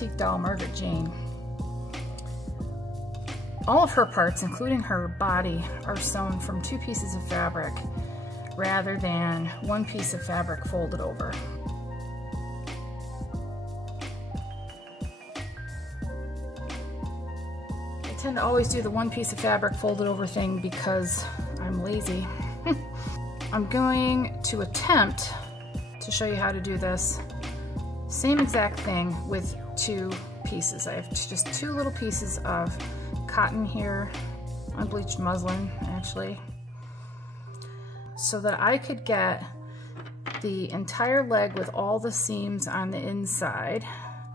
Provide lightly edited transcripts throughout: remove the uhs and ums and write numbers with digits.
antique doll, Margaret Jane. All of her parts, including her body, are sewn from 2 pieces of fabric rather than 1 piece of fabric folded over. I tend to always do the 1 piece of fabric folded over thing because I'm lazy. I'm going to attempt to show you how to do this. Same exact thing with 2 pieces. I have just 2 little pieces of cotton here, unbleached muslin actually, so that I could get the entire leg with all the seams on the inside,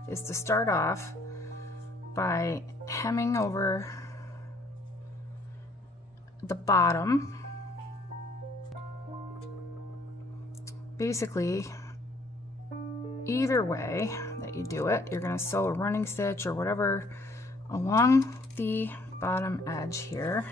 is to start off by hemming over the bottom. Basically, either way that you do it, you're going to sew a running stitch or whatever along the bottom edge here.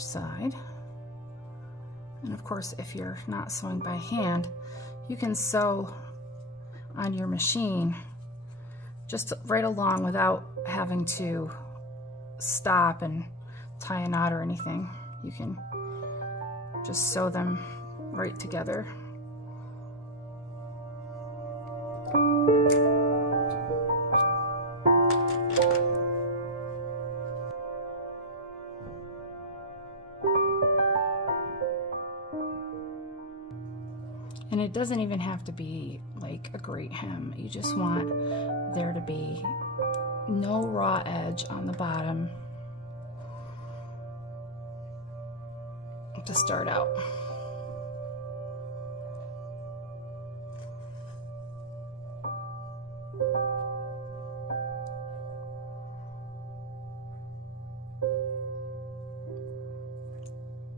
Side. And of course, if you're not sewing by hand, you can sew on your machine just right along without having to stop and tie a knot or anything. You can just sew them right together. And it doesn't even have to be like a great hem. You just want there to be no raw edge on the bottom to start out.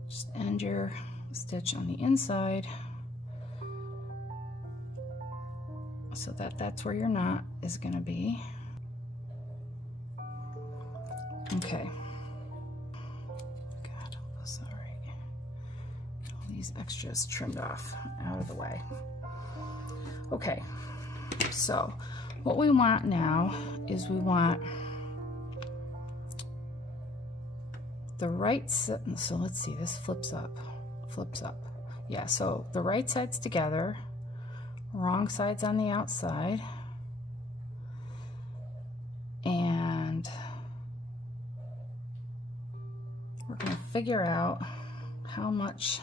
Just end your stitch on the inside, so that's where your knot is going to be. Okay. God, sorry. All these extras trimmed off, out of the way. Okay, so what we want now is we want the right side. So let's see, this flips up. Yeah, so the right side's together. Wrong side's on the outside, and we're going to figure out how much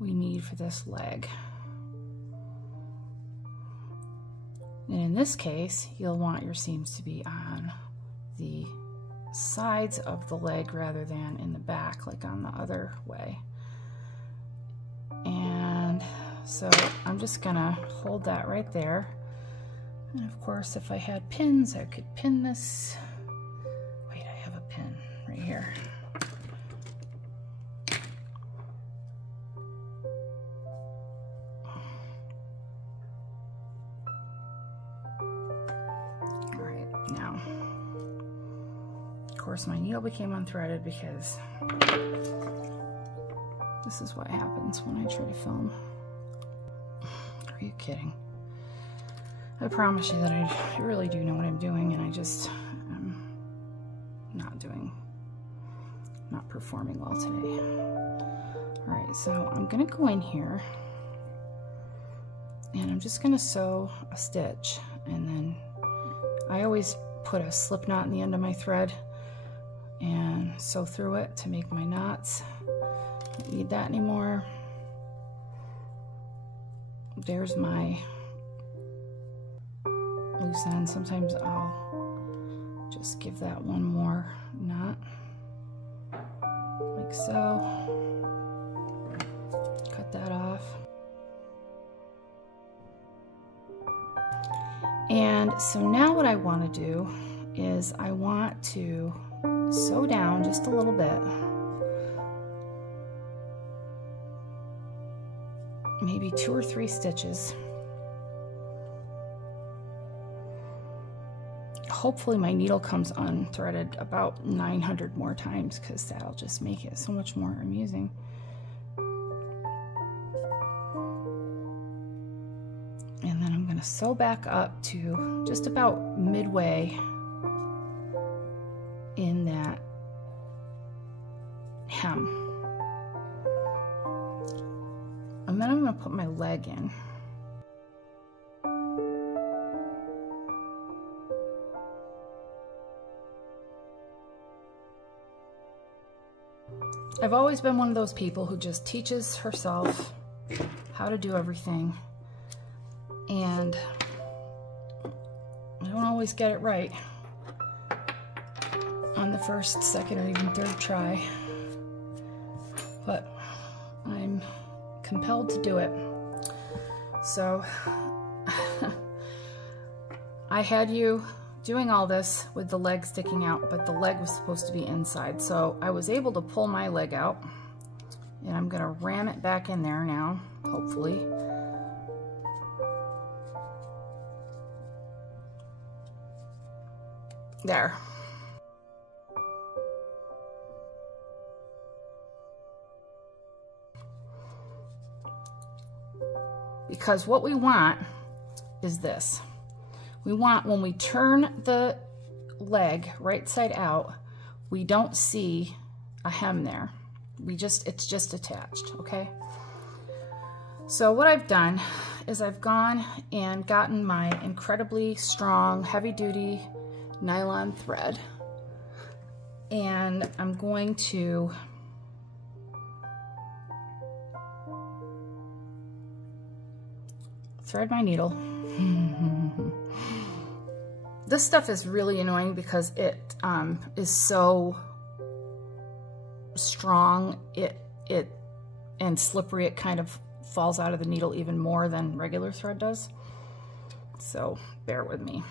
we need for this leg. And in this case, you'll want your seams to be on the sides of the leg rather than in the back like on the other way. And so I'm just gonna hold that right there. And of course, if I had pins, I could pin this. Wait, I have a pin right here. All right, now, of course, my needle became unthreaded because this is what happens when I try to film. Are you kidding? I promise you that I really do know what I'm doing, and I just am not performing well today. All right, so I'm gonna go in here and I'm just gonna sew a stitch, and then I always put a slip knot in the end of my thread and sew through it to make my knots. Don't need that anymore. There's my loose end. Sometimes I'll just give that one more knot, like so. Cut that off. So now what I want to do is I want to sew down just a little bit. Maybe 2 or 3 stitches. Hopefully my needle comes unthreaded about 900 more times, because that'll just make it so much more amusing. And then I'm going to sew back up to just about midway in that hem. And then I'm going to put my leg in. I've always been one of those people who just teaches herself how to do everything, and I don't always get it right on the first, second, or even third try, but I'm compelled to do it. So I had you doing all this with the leg sticking out, but the leg was supposed to be inside. So I was able to pull my leg out, and I'm gonna ram it back in there now, hopefully. There. Because what we want is this. We want, when we turn the leg right side out, we don't see a hem there. It's just attached, okay? So what I've done is I've gone and gotten my incredibly strong, heavy-duty nylon thread, and I'm going to thread my needle. This stuff is really annoying because it is so strong, and slippery. It kind of falls out of the needle even more than regular thread does. So bear with me.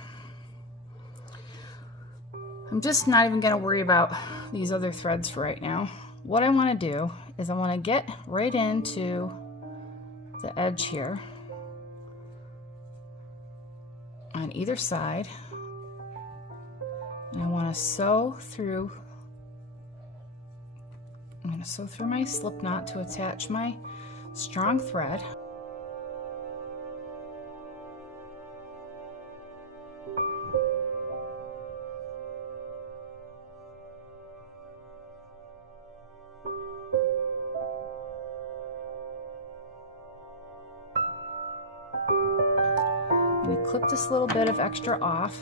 I'm just not even going to worry about these other threads for right now. What I want to do is I want to get right into the edge here on either side, and I want to sew through. I'm going to sew through my slip knot to attach my strong thread. I'm going to clip this little bit of extra off.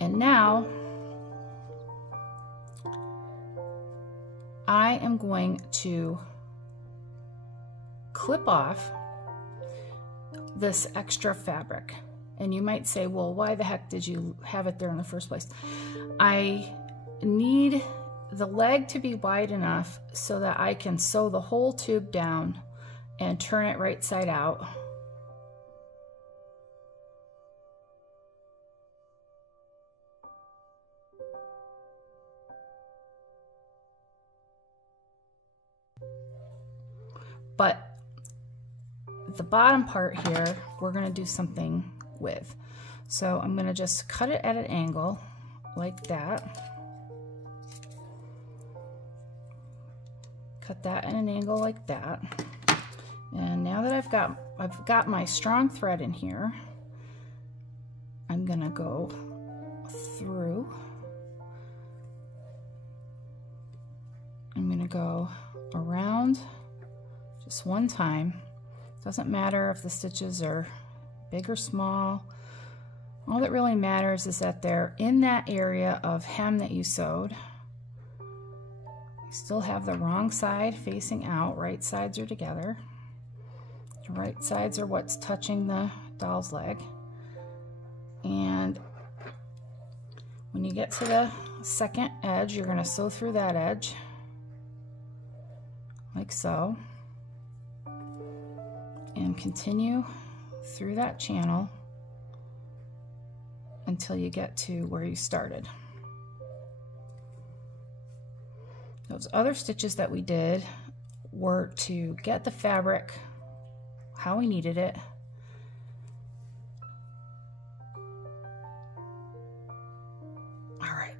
And now I am going to clip off this extra fabric. And you might say, well, why the heck did you have it there in the first place? I need the leg to be wide enough so that I can sew the whole tube down and turn it right side out. But the bottom part here, we're going to do something with. So I'm going to just cut it at an angle like that. Cut that at an angle like that. And now that I've got my strong thread in here, I'm going to go through. I'm going to go around just one time. Doesn't matter if the stitches are big or small. All that really matters is that they're in that area of hem that you sewed. You still have the wrong side facing out. Right sides are together. The right sides are what's touching the doll's leg. And when you get to the second edge, you're going to sew through that edge like so. And continue through that channel until you get to where you started. Those other stitches that we did were to get the fabric how we needed it. All right.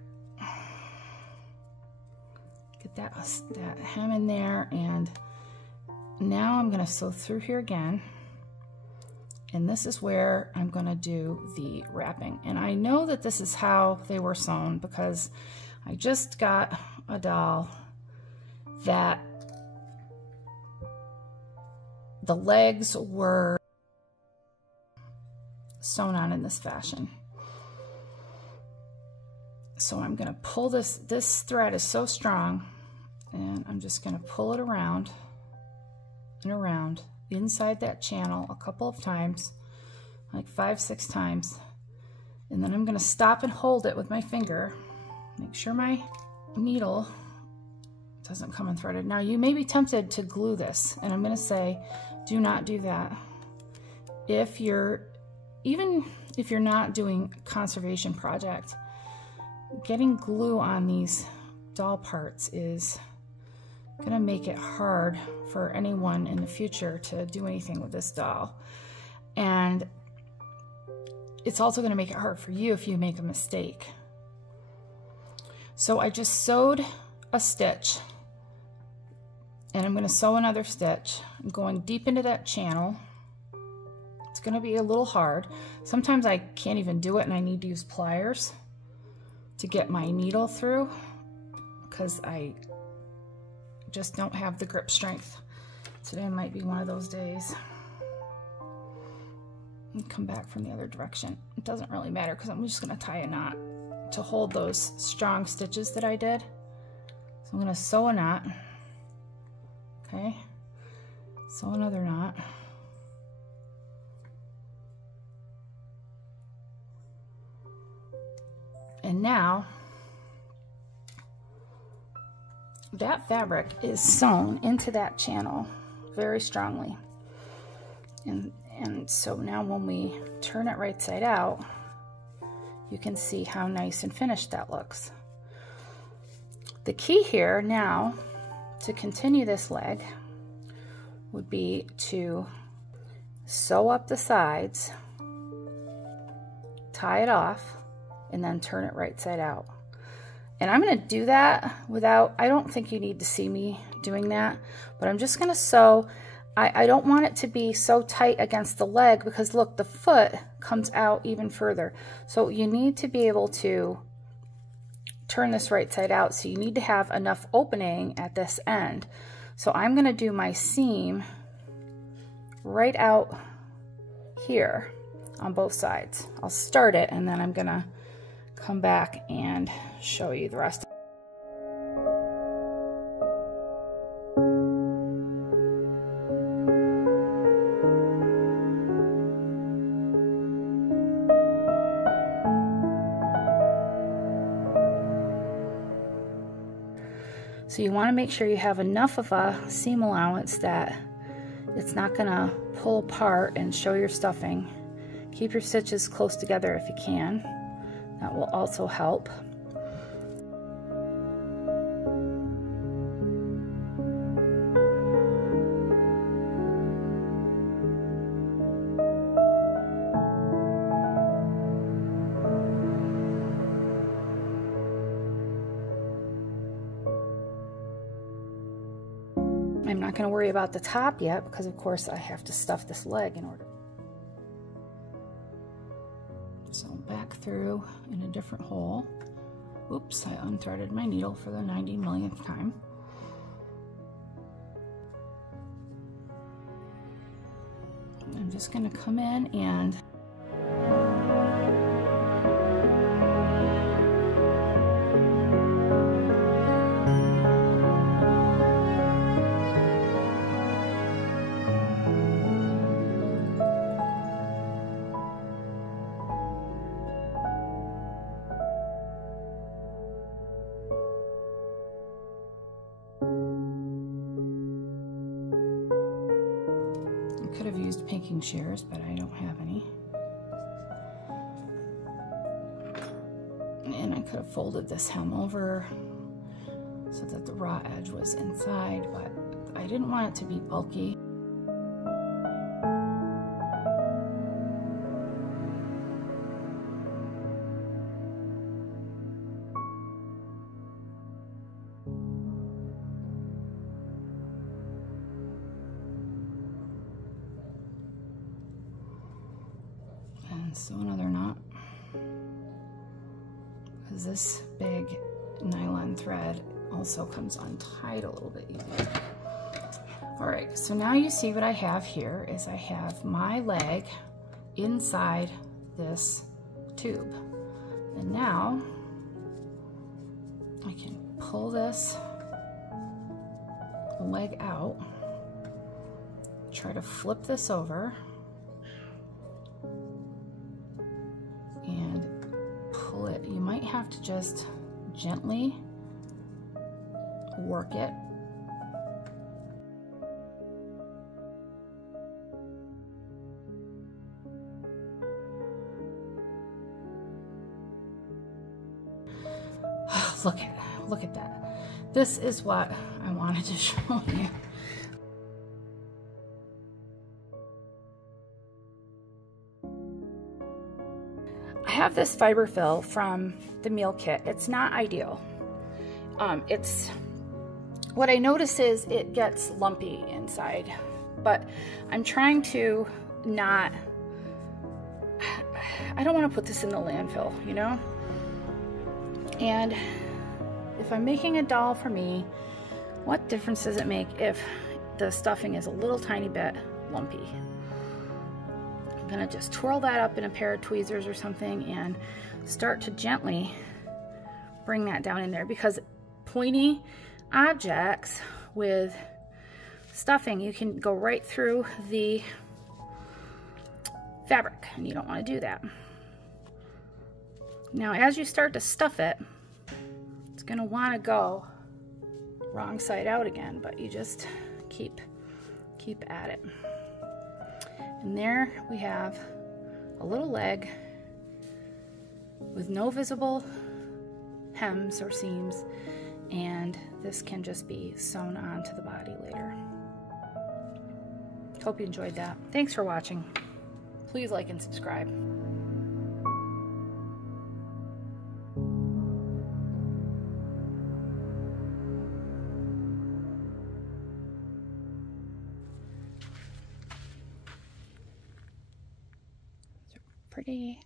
Get that hem in there, and now I'm going to sew through here again. And this is where I'm going to do the wrapping. And I know that this is how they were sewn because I just got a doll that the legs were sewn on in this fashion. So I'm going to pull this thread is so strong, and I'm just going to pull it around and around inside that channel a couple of times, like 5-6 times, and then I'm going to stop and hold it with my finger, make sure my needle doesn't come unthreaded. Now you may be tempted to glue this, and I'm going to say do not do that. Even if you're not doing a conservation project, getting glue on these doll parts is going to make it hard for anyone in the future to do anything with this doll. And it's also going to make it hard for you if you make a mistake. So I just sewed a stitch, and I'm going to sew another stitch. I'm going deep into that channel. It's going to be a little hard. Sometimes I can't even do it and I need to use pliers to get my needle through because I just don't have the grip strength. Today might be one of those days. And come back from the other direction. It doesn't really matter because I'm just going to tie a knot to hold those strong stitches that I did. So I'm going to sew a knot. Okay, sew another knot. And now that fabric is sewn into that channel very strongly. And so now when we turn it right side out, you can see how nice and finished that looks. The key here now to continue this leg would be to sew up the sides, tie it off, and then turn it right side out. And I'm going to do that without, I don't think you need to see me doing that, but I'm just going to sew. I don't want it to be so tight against the leg because look, the foot comes out even further. So you need to be able to turn this right side out. So you need to have enough opening at this end. So I'm going to do my seam right out here on both sides. I'll start it and then I'm going to come back and show you the rest. So you want to make sure you have enough of a seam allowance that it's not going to pull apart and show your stuffing. Keep your stitches close together if you can. That will also help. I'm not going to worry about the top yet because of course I have to stuff this leg in order. So back through in a different hole. Oops, I unthreaded my needle for the 90 millionth time. I'm just going to come in and could have used pinking shears, but I don't have any. And I could have folded this hem over so that the raw edge was inside, but I didn't want it to be bulky. And sew another knot, because this big nylon thread also comes untied a little bit easier. All right, so now you see what I have here is I have my leg inside this tube. And now I can pull this leg out, try to flip this over, and pull it. You might have to just gently work it. Look at that. This is what I wanted to show you. I have this fiber fill from the meal kit. It's not ideal. It's what I notice is it gets lumpy inside, but I'm trying to not, I don't want to put this in the landfill, you know? And if I'm making a doll for me, what difference does it make if the stuffing is a little tiny bit lumpy? I'm gonna just twirl that up in a pair of tweezers or something and start to gently bring that down in there, because pointy objects with stuffing, you can go right through the fabric, and you don't want to do that. Now, as you start to stuff it, it's going to want to go wrong side out again, but you just keep at it. And there we have a little leg with no visible hems or seams, and this can just be sewn onto the body later. Hope you enjoyed that. Thanks for watching. Please like and subscribe. Pretty.